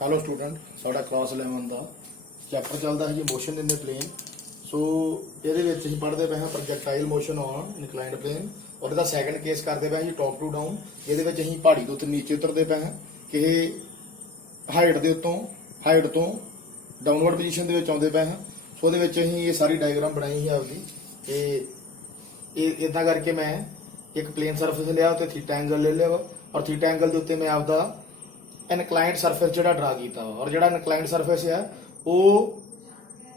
Hello student साडा class 11 का chapter चलता है जी motion in the plane. So ये पढ़ते पे हैं projectile motion on inclined plane और इसका सैकेंड केस करते पे जी टॉप टू डाउन। ये पहाड़ी तो नीचे उतरते पे हैं कि हाइट के हाइट तो डाउनवर्ड पोजीशन के आते पे हैं। सो ये सारी डायग्राम बनाई है आपकी इदा करके मैं एक प्लेन सरफेस लिया उत्ते थीटा एंगल ले लिया वा और थीटा एंगल के उत्ते मैं आपका इनक्लाइंड सरफेस जो ड्रा किया और जो इनक्लाइंड सरफेस है वो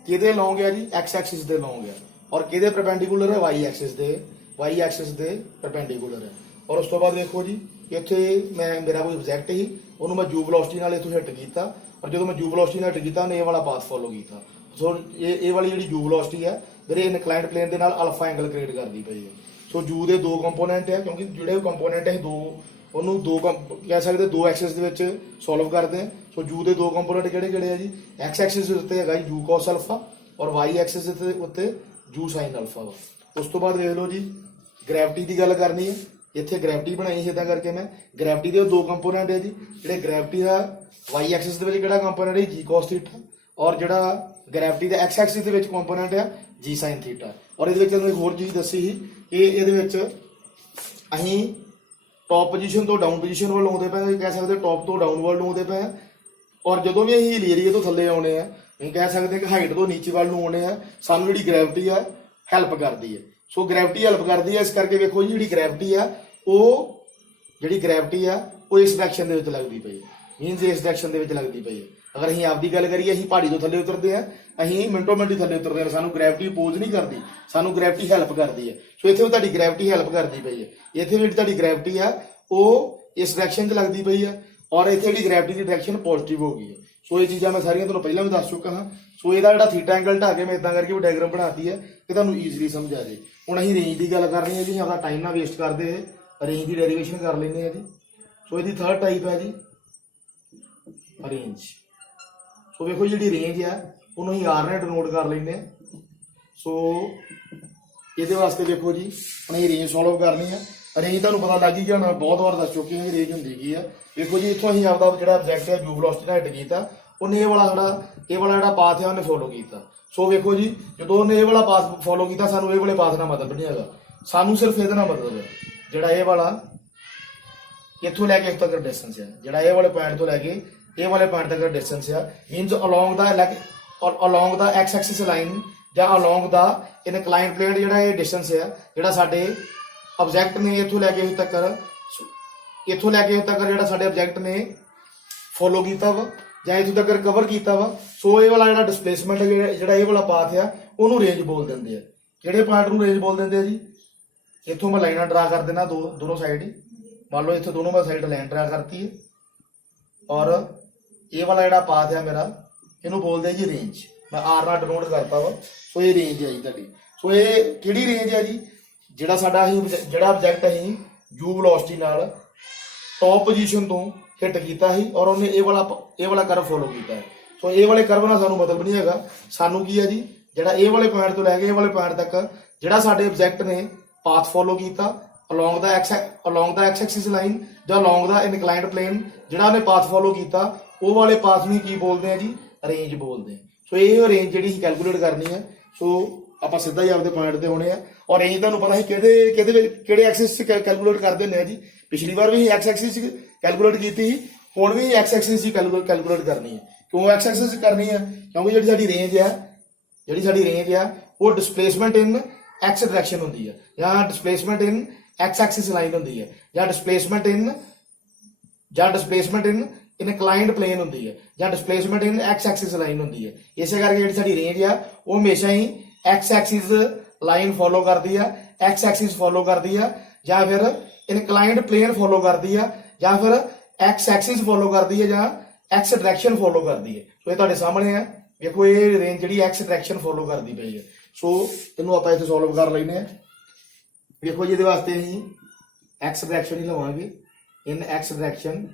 कि लॉन्ग है जी एक्स एक्सिस के लॉन्ग है और कि परपेंडिकुलर है वाई एक्सिस के परपेंडिकुलर है। और उस तो बाद देखो जी इतने मैं मेरा कोई ऑब्जैक्ट ही उन्होंने मैं जू वेलोसिटी नाल इथों हिट किया और जो मैं जू वेलोसिटी नाल हिट किया उन्हें ये वाला पाथ फॉलो किया। सो ये वाली जी जू वेलोसिटी है मेरे इनक्लाइंड प्लेन के नाल अल्फा एंगल क्रिएट करती पई है। सो जू के दो कंपोनेंट है क्योंकि जोड़े कंपोनेंट है दो ਉਹਨੂੰ ਦੋ कह सकते दो एक्सिस ਦੇ सॉल्व करते हैं। सो जू के दो कंपोनेंट ਕਿਹੜੇ है जी एक्स एक्सिस ਦੇ ਉੱਤੇ ਹੈਗਾ जू cos अल्फा और वाई एक्सिस ਦੇ ਉੱਤੇ जू sin अल्फा वा। उस तो बाद देख लो जी ग्रैविटी की गल करनी है इतने ग्रैविटी बनाई इदा करके मैं ग्रैविटी के दो कंपोनेंट है जी जो ग्रैविटी का वाई एक्सिस के कंपोनेंट है जी cos थीटा और जो ग्रैविटी का एक्स एक्सिस के कंपोनेंट है जी sin थीटा। और ये होर चीज़ दसी ही ये अं टॉप पोजीशन तो डाउन पोजीशन वाल आते पे कह सकते टॉप तो डाउन वाल आते पे और जो भी अं एरिए तो थले आने हैं कह सकते कि हाइट तो नीचे वाल आने हैं सानू जी ग्रैविटी है हैल्प करती है। सो ग्रैविटी हैल्प करती है इस करके वेखो जी ग्रैविटी है वो जी ग्रैविटी है वो इस डायरेक्शन के लगती पई है मीनस इस डायरेक्शन के लगती पई है। अगर अं आपकी गल करिए अं पहाड़ी तो थले उतरते हैं अं मिनटों मिनट ही थले उतरते हैं सानू ग्रैविटी अपोज नहीं करती सानू ग्रैविटी हैल्प करती है। सो इतने भी ग्रैविटी हैल्प करती पई है इतने भी ग्रैविटी है वो इस डायरेक्शन से लगती पई है और इतने जी ग्रैविटी की डायरेक्शन पॉजिटिव हो गई है। सो ये चीज़ा मैं सारिया तुहानूं पहले भी दस चुका हाँ। सो यदा जो थीटा एंगल ढा के मैं इदा करके भी डायग्राम बनाती है कि तुहानूं ईजिली समझ आ जाए। हुण असीं रेंज की गल करनी है जी अपना टाइम ना वेस्ट करते हैं रेंज की डेरीवेशन कर लेंगे जी। सो ये थर्ड टाइप है जी रेंज। सो देखो जी रेंज है उन्होंने आर ने डिनोट कर लेंगे। सो ये वास्ते देखो जी हम रेंज सॉल्व करनी है। रेंज तुहानूं पता लग ही गया होना बहुत बार दस चुके हैं रेंज होंगी की है। देखो जी इतों अं आपका जो ऑब्जैक्ट है जू वेलोसिटी हिट किया उन्हें ये वाला जो पाथ है उन्हें फॉलो किया। सो देखो जी जो उन्हें ये वाला पाथ फॉलो किया सानू ये वाले पाथ का मतलब नहीं है सानू सिर्फ ये मतलब है जोड़ा ये वाला इतों लैके इतों तक डिस्टेंस है जोड़ा ये वाले पॉइंट तो लैके ये वाले पॉइंट तक डिस्टेंस है मीनस along the x axis line या अलोंग द इनक्लाइंड प्लेन जो डिस्टेंस है जोड़ा साडे ऑब्जैक्ट ने इतों लैके तक जो साडे ऑब्जैक्ट ने फॉलो किया वा या इतों तक कवर किया वा। सो ये वाला जो डिस्प्लेसमेंट जो ये वाला पाथ है उन्होंने रेंज बोल देंगे हैं किहड़े पॉइंट को रेंज बोल देंगे जी। इतों मैं लाइना ड्रा कर देना दोनों साइड ही मान लो इतों दोनों मैं साइड लाइन ड्रा करती है और ये वाला जो पाथ है मेरा इनू बोलते हैं जी रेंज मैं आर ना डिनोट करता वा। सो ये रेंज है जी तुहाडी। सो ये किहड़ी रेंज है जी जिहड़ा साडा जिहड़ा ऑब्जैक्ट असीं जू वेलोसिटी नाल टॉप पोजीशन तो हिट किया ही और उन्हें ये वाला करव फॉलो किया है। सो ये वाले करव ना सानू मतलब नहीं है सानू की है जी जिहड़ा ये वाले पॉइंट तो लैके ये वाले पॉइंट तक जिहड़ा साडे ऑब्जैक्ट ने पाथ फॉलो किया along the x axis line या अलोंग द इनक्लाइंड प्लेन जिहड़ा उन्हें पाथ फॉलो किया वो वाले पाथ में की बोलते हैं जी रेंज बोलते हैं। सो ये रेंज जी कैलकुलेट करनी है। सो आप सीधा ही आपके पॉइंट पर होने हैं और रेंज तुहानूं पता है किहड़े एक्सिस से कैलकुलेट करते हैं जी। पिछली बार भी एक्स एक्सिस कैलकुलेट की थी हुण भी एक्स एक्सिस कैलकुलेट करनी है। क्यों एक्स एक्सिस करनी है क्योंकि जी साडी रेंज है वो डिस्प्लेसमेंट इन एक्स डायरेक्शन होंदी है या displacement in x axis line होंदी है या डिस्प्लेसमेंट इन इनक्लाइंड प्लेन होंदी है या displacement in x axis line होंदी है। इस करके जी साडी रेंज है वो हमेशा ही एक्स एक्सिस लाइन फॉलो करती है एक्स एक्सिस फॉलो करती है या फिर इनक्लाइंड प्लेन फॉलो करती है या फिर एक्स एक्सिस फॉलो करती है या एक्स डायरेक्शन फॉलो करती है। सो ये तुहाडे सामने है देखो ये रेंज जी एक्स डायरेक्शन फॉलो करती पई है। सो इनू आप इत्थे सॉल्व कर लेने हैं। देखो जी वास्ते असीं एक्स डायरेक्शन ही लवांगे इन एक्स डायरेक्शन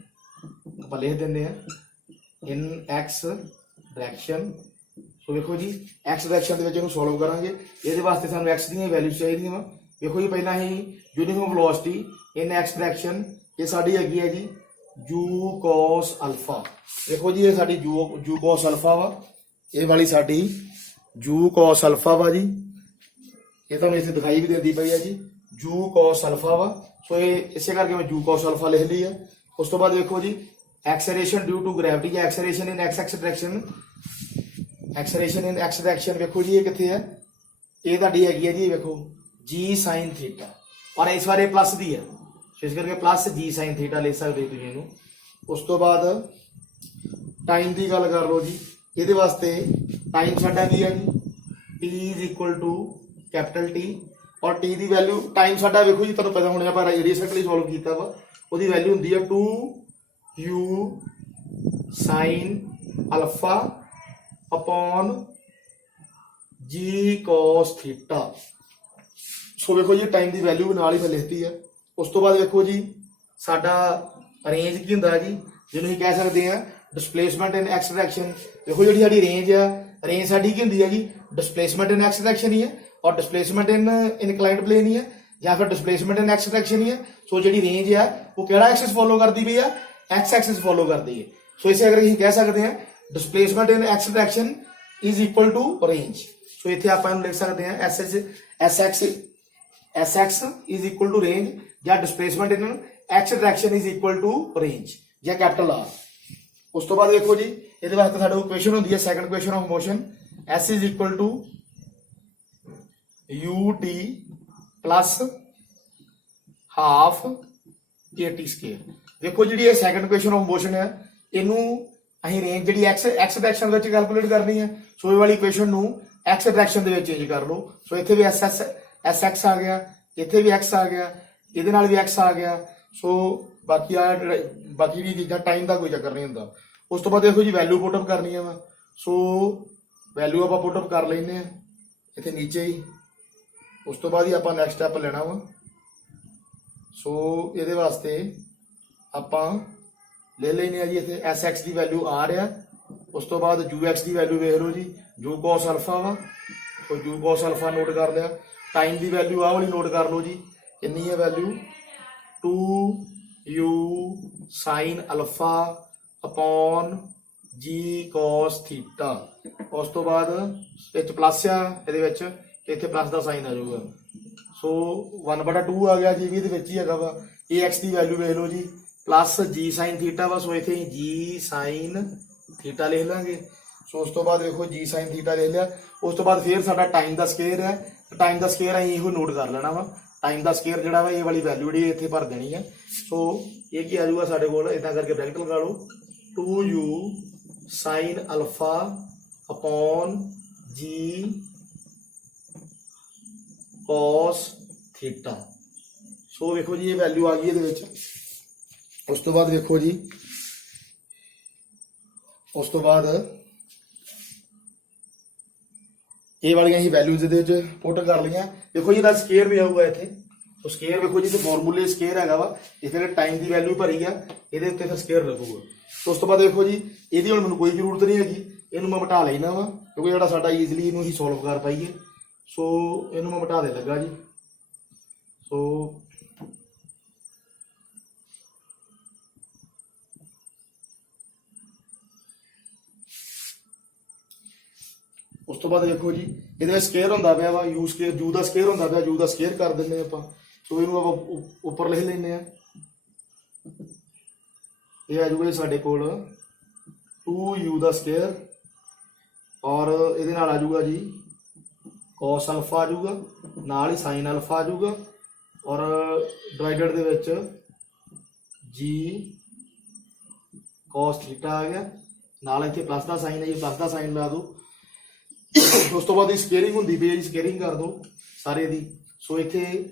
आप लिख देंगे हैं इन एक्स डायरेक्शन। सो देखो जी एक्स डायरेक्शन के सॉल्व करांगे ये वास्ते सानू एक्स दी वैल्यूज चाहिए वा। देखो जी पहला ही uniform velocity in x direction ये साडी हैगी है जी ਜੂ cos ਅਲਫਾ। ਦੇਖੋ ਜੀ ਇਹ ਸਾਡੀ ਜੂ cos ਅਲਫਾ ਵਾ, ਇਹ ਵਾਲੀ ਸਾਡੀ ਜੂ cos ਅਲਫਾ ਵਾ ਜੀ, ਇਹ ਤੁਹਾਨੂੰ ਇੱਥੇ ਦਿਖਾਈ ਵੀ ਦਿੰਦੀ ਪਈ ਹੈ ਜੀ ਜੂ cos ਅਲਫਾ ਵਾ। ਸੋ ਇਹ ਇਸੇ ਕਰਕੇ ਮੈਂ ਜੂ cos ਅਲਫਾ ਲਿਖ ਲਈ ਹੈ। ਉਸ ਤੋਂ ਬਾਅਦ ਦੇਖੋ ਜੀ ਐਕਸਲਰੇਸ਼ਨ ਡਿਊ ਟੂ ਗ੍ਰੈਵਿਟੀ ਜਾਂ ਐਕਸਲਰੇਸ਼ਨ ਇਨ ਐਕਸ ਡਾਇਰੈਕਸ਼ਨ, ਐਕਸਲਰੇਸ਼ਨ ਇਨ ਐਕਸ ਡਾਇਰੈਕਸ਼ਨ ਵੇਖੋ ਜੀ ਇਹ ਕਿੱਥੇ ਹੈ, ਇਹ ਤੁਹਾਡੀ ਹੈਗੀ ਹੈ ਜੀ ਵੇਖੋ ਜੀ ਸਾइन ਥੀਟਾ, ਔਰ ਇਸ ਵਾਰ ਇਹ ਪਲੱਸ ਦੀ ਹੈ, ਇਸ ਕਰਕੇ ਪਲੱਸ ਜੀ ਸਾइन ਥੀਟਾ ਲਿਖ ਸਕਦੇ ਹੋ ਤੁਸੀਂ ਇਹਨੂੰ। ਉਸ ਤੋਂ ਬਾਅਦ ਟਾਈਮ ਦੀ ਗੱਲ ਕਰ ਲਓ ਜੀ, ਇਹਦੇ ਵਾਸਤੇ ਟਾਈਮ ਸਾਡਾ ਕੀ ਹੈ ਜੀ t is equal to capital T, ਔਰ t ਦੀ ਵੈਲਿਊ ਟਾਈਮ ਸਾਡਾ ਵੇਖੋ ਜੀ ਤੁਹਾਨੂੰ ਪਤਾ ਹੋਣਾ, ਆਪਾਂ ਰੀਸੈਂਟਲੀ ਸੋਲਵ ਕੀਤਾ ਵਾ, ਉਹਦੀ ਵੈਲਿਊ ਹੁੰਦੀ ਹੈ 2u ਸਾइन ਅਲਫਾ अपॉन जी cos थीटा। सो देखो जी टाइम की वैल्यू नाल ही मैं लिखती है। उस तो बाद देखो जी साडा रेंज की हुंदा जी, जिन्हों कह सकते हैं डिस्प्लेसमेंट इन एक्स डायरेक्शन। देखो जी साडी रेंज है, रेंज साडी की हुंदी है जी डिस्प्लेसमेंट इन एक्स डायरेक्शन ही है, और डिस्प्लेसमेंट इन इनक्लाइंड प्लेन ही है, या फिर डिस्प्लेसमेंट इन एक्स डायरेक्शन ही है। सो जी रेंज है वो किहड़ा एक्सिस फॉलो करती पई है, एक्स एक्सिस फॉलो करती है। सो इसे अगर कह सकते हैं displacement in x direction is equal to range. So इत्थे आपां लिख सकते हैं s x is equal to range, या displacement in x direction is equal to range, या कैपिटल आर। उस तो बाद देखो जी ये वास्ते साडे इक्वेशन होंदी है second equation of motion, S is equal to U T plus half के टी स्केयर। देखो जी सैकंड इक्वेशन ऑफ मोशन है, इनू ਅਸੀਂ ਰੇਂਜ ਜਿਹੜੀ x ਡਾਇਰੈਕਸ਼ਨ ਵਿੱਚ ਕੈਲਕੂਲੇਟ ਕਰਨੀ ਹੈ। ਸੋ ਇਹ ਵਾਲੀ ਇਕੁਏਸ਼ਨ ਨੂੰ x ਡਾਇਰੈਕਸ਼ਨ ਦੇ ਵਿੱਚ ਚੇਂਜ ਕਰ ਲਓ। ਸੋ ਇੱਥੇ ਵੀ sx ਆ ਗਿਆ, ਇੱਥੇ ਵੀ x ਆ ਗਿਆ, ਇਹਦੇ ਨਾਲ ਵੀ x ਆ ਗਿਆ। ਸੋ ਬਾਕੀ ਵੀ ਚੀਜ਼ਾਂ ਟਾਈਮ ਦਾ ਕੋਈ ਚੱਕਰ ਨਹੀਂ ਹੁੰਦਾ। ਉਸ ਤੋਂ ਬਾਅਦ ਦੇਖੋ ਜੀ ਵੈਲਿਊ ਪੁੱਟ ਅਪ ਕਰਨੀ ਹੈ ਵਾ। ਸੋ ਵੈਲਿਊ ਆਪਾਂ ਪੁੱਟ ਅਪ ਕਰ ਲੈਂਦੇ ਆ ਇੱਥੇ ਨੀਚੇ ਹੀ। ਉਸ ਤੋਂ ਬਾਅਦ ਹੀ ਆਪਾਂ ਨੈਕਸਟ ਸਟੈਪ ਲੈਣਾ ਵਾ। ਸੋ ਇਹਦੇ ਵਾਸਤੇ ਆਪਾਂ ले लेने जी इतने एस एक्स की वैल्यू आ रहा। उस तो बाद जू एक्स की वैल्यू वेख लो जी, जू कॉस अल्फा वा, तो जू कॉस अल्फा नोट कर लिया। टाइम की वैल्यू आ वाली नोट कर लो जी, कितनी है value 2u sine alpha upon g cos theta. उस तो बाद इस प्लस आ इतने प्लस का साइन आ जाऊगा। सो 1/2 आ गया जी, भी ही है वा। ए एक्स की वैल्यू वेख लो जी प्लस जी साइन थीटा वा। सो इतने जी साइन थीटा लिख लेंगे। सो उस तो बाद देखो जी साइन थीटा लिख लिया। उस तो बाद फिर साडा टाइम का स्केयर है, टाइम का स्केयर असीं इहो नोट कर लेना वा। टाइम का स्केयर जिहड़ा वा ये वाली वैल्यू जी इत्थे भर देनी है। सो ये की आ जाऊगा साडे कोल, इदां करके ब्रैकेट लगा लो 2u sine alpha upon g cos theta. सो देखो जी ये वैल्यू आ गई इहदे विच। उस तो बाद देखो जी उस तो बाद ये वाली ही वैल्यूज पुट कर लिया। देखो जी स्केयर भी आऊगा इतने, तो स्केयर देखो जी फॉर्मूले स्केयर है वा, इतने टाइम की वैल्यू भरी है, ये फिर स्केयर लगूगा। तो उस तो बाद देखो जी ये हम मैं कोई जरूरत नहीं हैगी, इनू मैं मिटा लेना वा क्योंकि जो साडा ईजिली इनू ही सॉल्व कर पाइए। सो इनू मैं मिटा दे लगा जी। सो उस तो बाद देखो जी ये स्केयर होंदा पिया वा, यू स्केयर जू का स्केयर होंदा पिया, जू का स्केयर कर देंगे आपां। सो इनू आप उपर लिख लेने। ये आ जाऊगा साडे कोल 2u का स्केयर, और ये आ जाऊगा जी कॉस अल्फा आ जाऊगा, नाल ही साइन अल्फा आ जाऊगा, और डिवाइडेड दे विच जी कॉस थीटा आ गया, नाल इत्थे प्लस का साइन है जी, प्लस का साइन ला दो। उस तो बाद स्केयरिंग होंदी पई है जी, स्केयरिंग कर दो सारे दी। सो इत्थे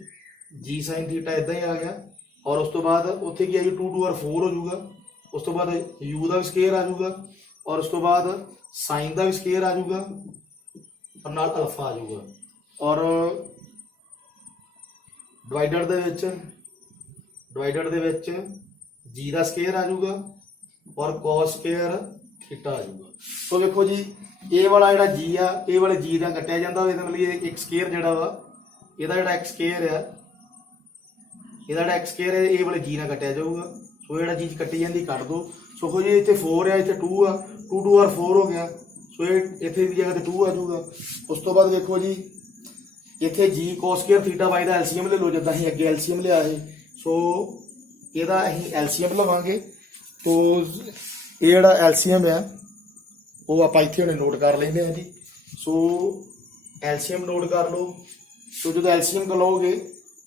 जी साइन थीटा इदा ही आ गया, और उस तो बाद उत्थे की आई 2 2 और 4 हो जाऊगा। उस तो बाद यू का भी स्केयर आ जाऊगा, और उस तो बाद साइन का भी स्केयर आ जाऊगा, और नाल अल्फा आ जाऊगा, और डिवाइडर दे विच जी का स्केयर आ जाऊगा, और कॉस स्केयर थीटा आ जाऊगा। तो देखो जी ए वाला जिहड़ा जी आ, ए वाले जी का कट्टिया जांदा, मतलब ये एक स्केयर जिहड़ा वा, इहदा जिहड़ा एक स्केयर है, इहदा जिहड़ा एक स्केयर है ए वाले जी नाल कट्टिया जाऊगा। सो जो चीज़ कट्टी जाती कट दो। सो हो जी इतने 4 है, इतने 2 आ, 2 2 और 4 हो गया। सो ये इतने की जगह 2 आ जाऊगा। उस तो बाद देखो जी इतने जी cos स्क्वायर थीटा वाई का एलसीएम ले लो, जिदा अं अगे एलसीएम लिया है। सो यदा अं एलसीएम लवांगे तो ये जो एलसीएम है वो आप इतने हमने नोट कर लेंगे जी। सो एलसीएम नोट कर लो। सो जो एलसीएम लओगे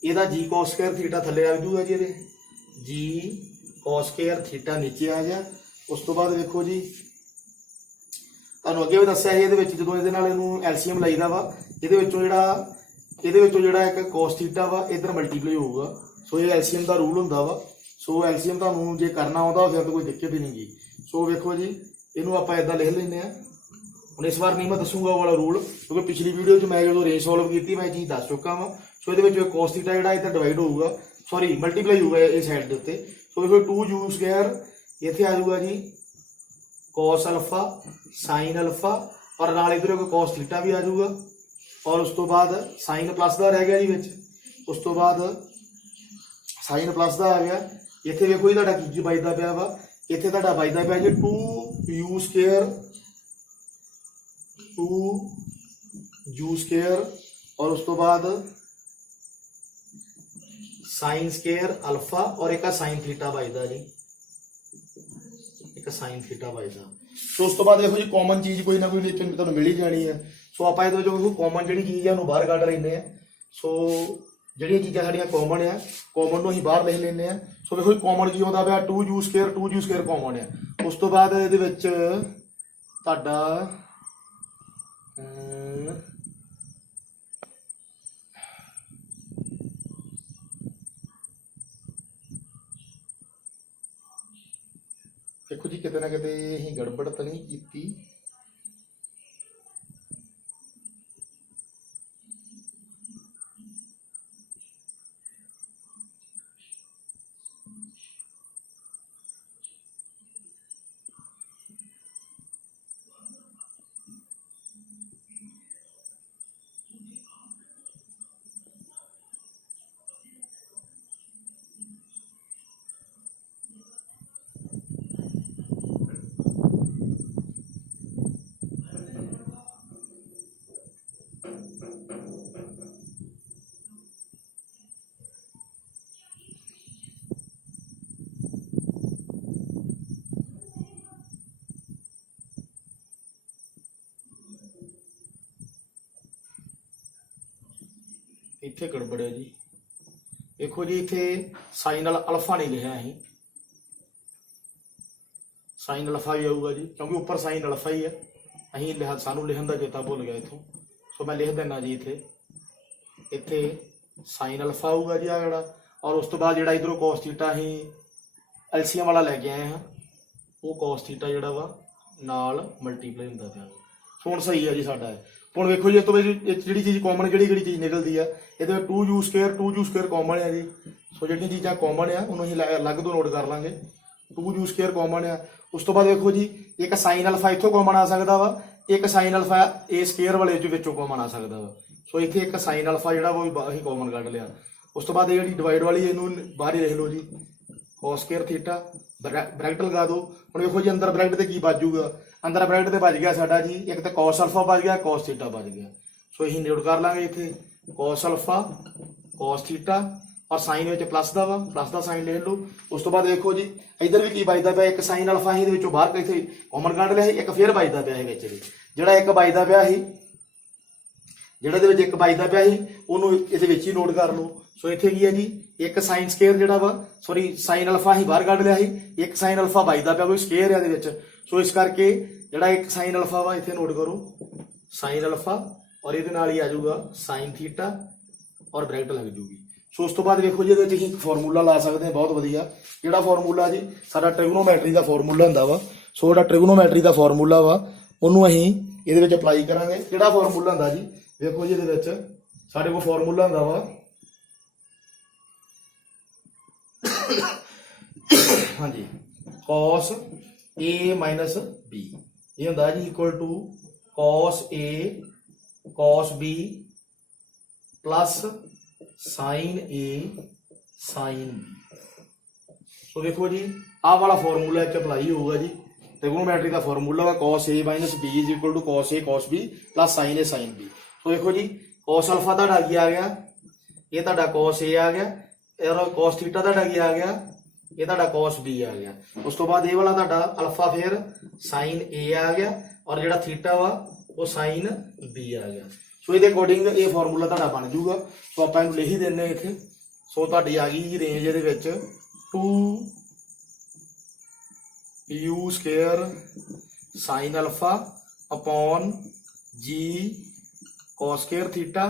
यदा जी cos स्क्वायर थीटा थले आ जूगा जी, ये जी cos स्क्वायर थीटा नीचे आ गया। उस तो बाद देखो जी तुहानूं अगे भी दस्सिया है, जो ये एलसीएम लाईदा वा ये जोड़ा एक cos थीटा वा इधर मल्टीप्लाई होगा। सो ये एलसीएम का रूल होंदा वा। सो एलसीएम तुहानूं जे करना आउंदा फिर तो कोई दिक्कत ही नहीं गी। सो देखो जी इनू आपां इदां लिख लैंदे आ। हुण इस बार नहीं मैं दसूंगा वो वाला रूल, क्योंकि पिछली वीडियो मैं जो रेंज सॉल्व की मैं चीज़ दस चुका वा। सो ये cos थीटा जो इधर डिवाइड होगा, सॉरी मल्टीप्लाई होगा इस साइड के उत्ते। सो देखो 2 u स्क्वायर इत्थे आ जाऊगा जी cos अल्फा sin अल्फा और नाल इधर cos थीटा भी आ जाऊगा। और उस तो बाद साइन प्लस का रह गया जी विच। उस तो बाद साइन प्लस का आ गया। इत्थे देखो जी तुहाडा की बचदा पिया वा, इत्थे तुहाडा बचदा पिया जी 2u स्क्वायर 2u स्क्वायर और उस तो बाद साइन स्क्वायर अल्फा और एक साइन थीटा बचता जी, एक साइन थीटा बचता। सो उस तो बाद देखो जी कॉमन चीज़ कोई ना कोई तुहानूं मिल ही जानी है। सो आप कॉमन जी चीज़ है बाहर कढ़ लेंगे। सो जी चीज़ा साड़ियाँ कॉमन है, कॉमन को अं बाहर लिख लेंगे। सो देखो कॉमन की आता पाया 2u स्क्वायर कॉमन है। उस तो बाद ये तुहाडा देखो जी कितने ना कितने अं गड़बड़ तो नहीं की। इत्थे गड़बड़ है जी। देखो जी इत्थे साइन अल्फा नहीं लिखा अं, साइन अल्फा भी आऊगा जी, क्योंकि ऊपर साइन अल्फा ही है। अं सानू लिखन का चेता भुल गया इतों। सो मैं लिख देना जी इत्थे, इत्थे साइन अल्फा आऊगा जी आ जड़ा। और उस तो बाद जो इधरों cos थीटा अं एलसीएम वाला लैके आए हैं, वो cos थीटा जोड़ा वा नाल मल्टीप्लाई होंदा पिया। सो हुण सही है जी साडा। हुण देखो जी इस तो जी चीज़ कॉमन किहड़ी चीज़ निकलती है, ये 2u स्क्वायर कॉमन है जी। सो जी चीज़ां कॉमन है उन्होंने अलग तो नोट कर लाँगे। 2u स्क्वायर कॉमन है। उस तो बाद देखो जी एक साइन अल्फा इत्थों कॉमन आ सकता वा, एक साइन अल्फा ए स्क्वायर वाले विचों कॉमन आ सकता वा। सो इत्थे एक साइन अल्फा जो वो असीं कॉमन कढ़ लिया। उस तो बाद जी डिवाइड वाली इनू बाहर ही लिख लो जी cos स्क्वायर थीटा, ब्रैकेट लगा दो। हुण देखो जी अंदर ब्रैकेट ते की बच जूगा, अंदर ब्रैकेट ते बच गया साडा जी एक तो cos अल्फा बच गया, cos थीटा बच गया। सो असीं नोट कर लांगे इत्थे cos अल्फा cos थीटा और साइन में प्लस का वा, प्लस का साइन लिख लो। उस तो बाद देखो जी इधर भी की बचता पाया एक साइन अल्फा ही बाहर इतने कॉमन कढ़ लिया, एक फिर बचता पाया जोड़ा एक बचता पाया जोड़ा एक बचता पाया उन्होंने ये नोट कर लो। सो इतने की है जी एक साइन स्केयर जोड़ा वा, सॉरी साइन अल्फा ही बाहर कढ़ लिया, एक साइन अल्फा बचता पाया कोई स्केयर है। सो इस करके जोड़ा एक साइन अल्फा वा इतने नोट करो साइन अल्फा और ये ही आ जाऊगा साइन थीटा और ब्रैकेट लग जूगी। सो उस तो बाद देखो जी ये फॉर्मूला ला सकते हैं बहुत वधिया, जिहड़ा फॉर्मूला जी साडा ट्रिगोनोमैट्री का फॉर्मूला हुंदा वा। सो जिहड़ा ट्रिगोनोमैट्री का फॉर्मूला वा उन्होंने असीं इहदे विच अप्लाई करांगे। जिहड़ा फॉर्मूला हुंदा जी देखो जी इहदे विच साडे कोल फॉर्मूला हुंदा वा हाँ जी cos a माइनस b, ये हुंदा जी equal to cos a cos b plus sine a sine b. So ਦੇਖੋ ਜੀ ਆਹ ਵਾਲਾ ਫਾਰਮੂਲਾ ਇੱਥੇ ਅਪਲਾਈ ਹੋਊਗਾ ਜੀ। ਟ੍ਰਿਗੋਨੋਮੈਟਰੀ ਦਾ ਫਾਰਮੂਲਾ ਵਾ cos a minus b is equal to cos a cos b plus sin a sin b। So ਦੇਖੋ ਜੀ cos ਅਲਫਾ ਤੁਹਾਡਾ ਕੀ ਆ ਗਿਆ, ਇਹ ਤੁਹਾਡਾ cos a ਆ ਗਿਆ, ਔਰ cos ਥੀਟਾ ਤੁਹਾਡਾ ਕੀ ਆ ਗਿਆ, ਇਹ ਤੁਹਾਡਾ cos b ਆ ਗਿਆ। ਉਸ ਤੋਂ ਬਾਅਦ ਇਹ ਵਾਲਾ ਤੁਹਾਡਾ ਅਲਫਾ ਫਿਰ sin a ਆ ਗਿਆ, ਔਰ ਜਿਹੜਾ ਥੀਟਾ ਵਾ ਉਹ sin b ਆ ਗਿਆ। ਸੋ ਇਹਦੇ ਅਕੋਰਡਿੰਗ ਇਹ ਫਾਰਮੂਲਾ ਤੁਹਾਡਾ ਬਣ ਜਾਊਗਾ। ਸੋ ਆਪਾਂ ਇਹਨੂੰ ਲਿਖ ਹੀ ਦਿੰਦੇ ਇੱਥੇ। ਸੋ ਤੁਹਾਡੀ ਆ ਗਈ ਜੀ ਰੇਂਜ ਇਹਦੇ ਵਿੱਚ 2u square sin alpha upon g cos square theta.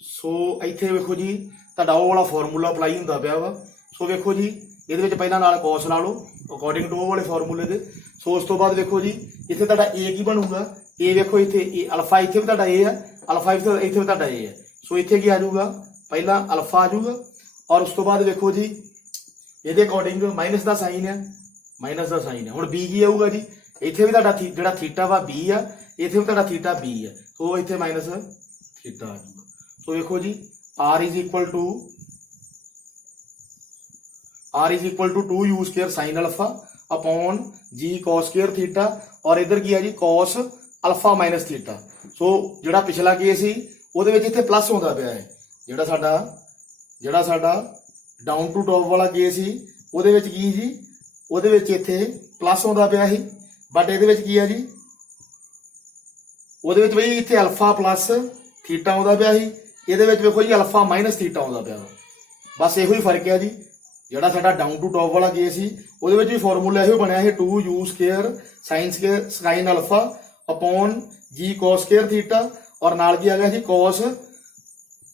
So ਇੱਥੇ ਵੇਖੋ ਜੀ ਤੁਹਾਡਾ ਉਹ ਵਾਲਾ ਫਾਰਮੂਲਾ ਅਪਲਾਈ ਹੁੰਦਾ ਪਿਆ ਵਾ। ਸੋ ਵੇਖੋ ਜੀ ਇਹਦੇ ਵਿੱਚ ਪਹਿਲਾਂ ਨਾਲ cos ਲਾ ਲਓ ਅਕੋਰਡਿੰਗ ਟੂ ਉਹ ਵਾਲੇ ਫਾਰਮੂਲੇ ਦੇ। ਸੋ ਉਸ ਤੋਂ ਬਾਅਦ ਵੇਖੋ ਜੀ ਇੱਥੇ ਤੁਹਾਡਾ a ਕੀ ਬਣੂਗਾ, a ਵੇਖੋ ਇੱਥੇ ਅਲਫਾ ਇੱਥੇ ਵੀ ਤੁਹਾਡਾ a ਆ, ਅਲਫਾ ਇੱਥੇ ਵੀ ਤੁਹਾਡਾ a ਹੈ। ਸੋ ਇੱਥੇ ਕੀ ਆ ਜਾਊਗਾ, ਪਹਿਲਾਂ ਅਲਫਾ ਆ ਜਾਊਗਾ, ਔਰ ਉਸ ਤੋਂ ਬਾਅਦ ਵੇਖੋ ਜੀ ਇਹਦੇ ਅਕੋਰਡਿੰਗ ਮਾਈਨਸ ਦਾ ਸਾਈਨ ਹੈ, ਮਾਈਨਸ ਦਾ ਸਾਈਨ ਹੈ। ਹੁਣ b ਕੀ ਆਊਗਾ ਜੀ, ਇੱਥੇ ਵੀ ਤੁਹਾਡਾ ਜਿਹੜਾ ਥੀਟਾ ਵਾ b ਆ, ਇੱਥੇ ਵੀ ਤੁਹਾਡਾ ਥੀਟਾ b ਹੈ। ਸੋ ਇੱਥੇ ਮਾਈਨਸ ਥੀਟਾ ਆ ਜਾਊਗਾ। ਸੋ ਵੇਖੋ ਜੀ r is equal to 2u square sin alpha upon g cos square theta, ਔਰ ਇਧਰ ਕੀ ਆ ਜੀ cos alpha minus theta. So ਜਿਹੜਾ ਪਿਛਲਾ ਕੇਸ ਸੀ ਉਹਦੇ ਵਿੱਚ ਇੱਥੇ ਪਲੱਸ ਹੁੰਦਾ ਪਿਆ ਹੈ। ਜਿਹੜਾ ਸਾਡਾ ਡਾਊਨ ਟੂ ਟੌਪ ਵਾਲਾ ਕੇਸ ਸੀ ਉਹਦੇ ਵਿੱਚ ਕੀ ਜੀ, ਉਹਦੇ ਵਿੱਚ ਇੱਥੇ ਪਲੱਸ ਹੁੰਦਾ ਪਿਆ ਸੀ, ਬਟ ਇਹਦੇ ਵਿੱਚ ਕੀ ਆ ਜੀ, ਉਹਦੇ ਵਿੱਚ ਬਈ ਇੱਥੇ ਅਲਫਾ ਪਲੱਸ ਥੀਟਾ ਆਉਂਦਾ ਪਿਆ ਸੀ, ਇਹਦੇ ਵਿੱਚ ਵੇਖੋ ਜੀ ਅਲਫਾ ਮਾਈਨਸ ਥੀਟਾ ਆਉਂਦਾ ਪਿਆ ਵਾ। ਬਸ ਇਹੋ ਹੀ ਫਰਕ ਹੈ ਜੀ। ਜਿਹੜਾ ਸਾਡਾ ਡਾਊਨ ਟੂ ਟੌਪ ਵਾਲਾ ਕੇਸ ਸੀ ਉਹਦੇ ਵਿੱਚ ਵੀ ਫਾਰਮੂਲਾ ਇਹੋ ਬਣਿਆ ਸੀ 2u square sin alpha upon g cos square theta, ਔਰ ਨਾਲ ਕੀ ਆ ਗਿਆ ਸੀ cos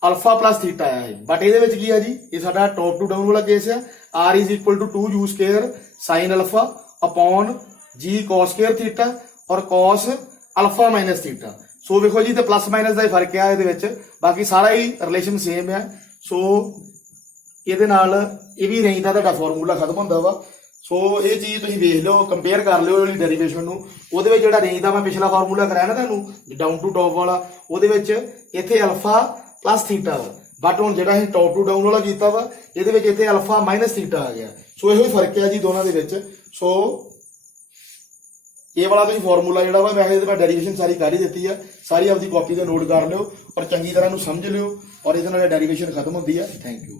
ਅਲਫਾ ਪਲੱਸ ਥੀਟਾ ਆਇਆ ਹੈ। ਬਟ ਇਹਦੇ ਵਿੱਚ ਕੀ ਆ ਜੀ, ਇਹ ਸਾਡਾ ਟੌਪ ਟੂ ਡਾਊਨ ਵਾਲਾ ਕੇਸ ਹੈ। r is equal to 2u square sin alpha upon g cos square theta ਔਰ cos alpha minus theta. So ਵੇਖੋ ਜੀ ਤੇ ਪਲੱਸ ਮਾਈਨਸ ਦਾ ਹੀ ਫਰਕ ਆ ਇਹਦੇ ਵਿੱਚ, ਬਾਕੀ ਸਾਰਾ ਹੀ ਰਿਲੇਸ਼ਨ ਸੇਮ ਹੈ। ਸੋ ਇਹਦੇ ਨਾਲ ਇਹ ਵੀ ਰੇਂਜ ਦਾ ਤੁਹਾਡਾ ਫਾਰਮੂਲਾ ਖਤਮ ਹੁੰਦਾ ਵਾ। ਸੋ ਇਹ ਚੀਜ਼ ਤੁਸੀਂ ਵੇਖ ਲਓ, ਕੰਪੇਅਰ ਕਰ ਲਿਓ ਜਿਹੜੀ ਡੈਰੀਵੇਸ਼ਨ ਨੂੰ। ਉਹਦੇ ਵਿੱਚ ਜਿਹੜਾ ਰੇਂਜ ਦਾ ਮੈਂ ਪਿਛਲਾ ਫਾਰਮੂਲਾ ਕਰਾਇਆ ਨਾ ਤੁਹਾਨੂੰ ਡਾਊਨ ਟੂ ਟੌਪ ਵਾਲਾ, ਉਹਦੇ ਵਿੱਚ ਇੱਥੇ ਅਲਫਾ ਪਲੱਸ ਥੀਟਾ ਵਾ, ਬਟ ਹੁਣ ਜਿਹੜਾ ਅਸੀਂ ਟੌਪ ਟੂ ਡਾਊਨ ਵਾਲਾ ਕੀਤਾ ਵਾ ਇਹਦੇ ਵਿੱਚ ਇੱਥੇ ਅਲਫਾ ਮਾਈਨਸ ਥੀਟਾ ਆ ਗਿਆ। ਸੋ ਇਹੋ ਹੀ ਫਰਕ ਹੈ ਜੀ ਦੋਨਾਂ ਦੇ ਵਿੱਚ। ਸੋ ਇਹ ਵਾਲਾ ਤੁਸੀਂ ਫਾਰਮੂਲਾ ਜਿਹੜਾ ਵਾ ਵੈਸੇ ਇਹਦੇ ਮੈਂ ਡੈਰੀਵੇਸ਼ਨ ਸਾਰੀ ਕਰ ਹੀ ਦਿੱਤੀ ਆ, ਸਾਰੀ ਆਪਦੀ ਕਾਪੀ ਤੇ ਨੋਟ ਕਰ ਲਿਓ ਔਰ ਚੰਗੀ ਤਰ੍ਹਾਂ ਨੂੰ ਸਮਝ ਲਿਓ, ਔਰ ਇਹਦੇ ਨਾਲ ਡੈਰੀਵੇਸ਼ਨ ਖਤਮ ਹੁੰਦੀ ਆ। Thank you.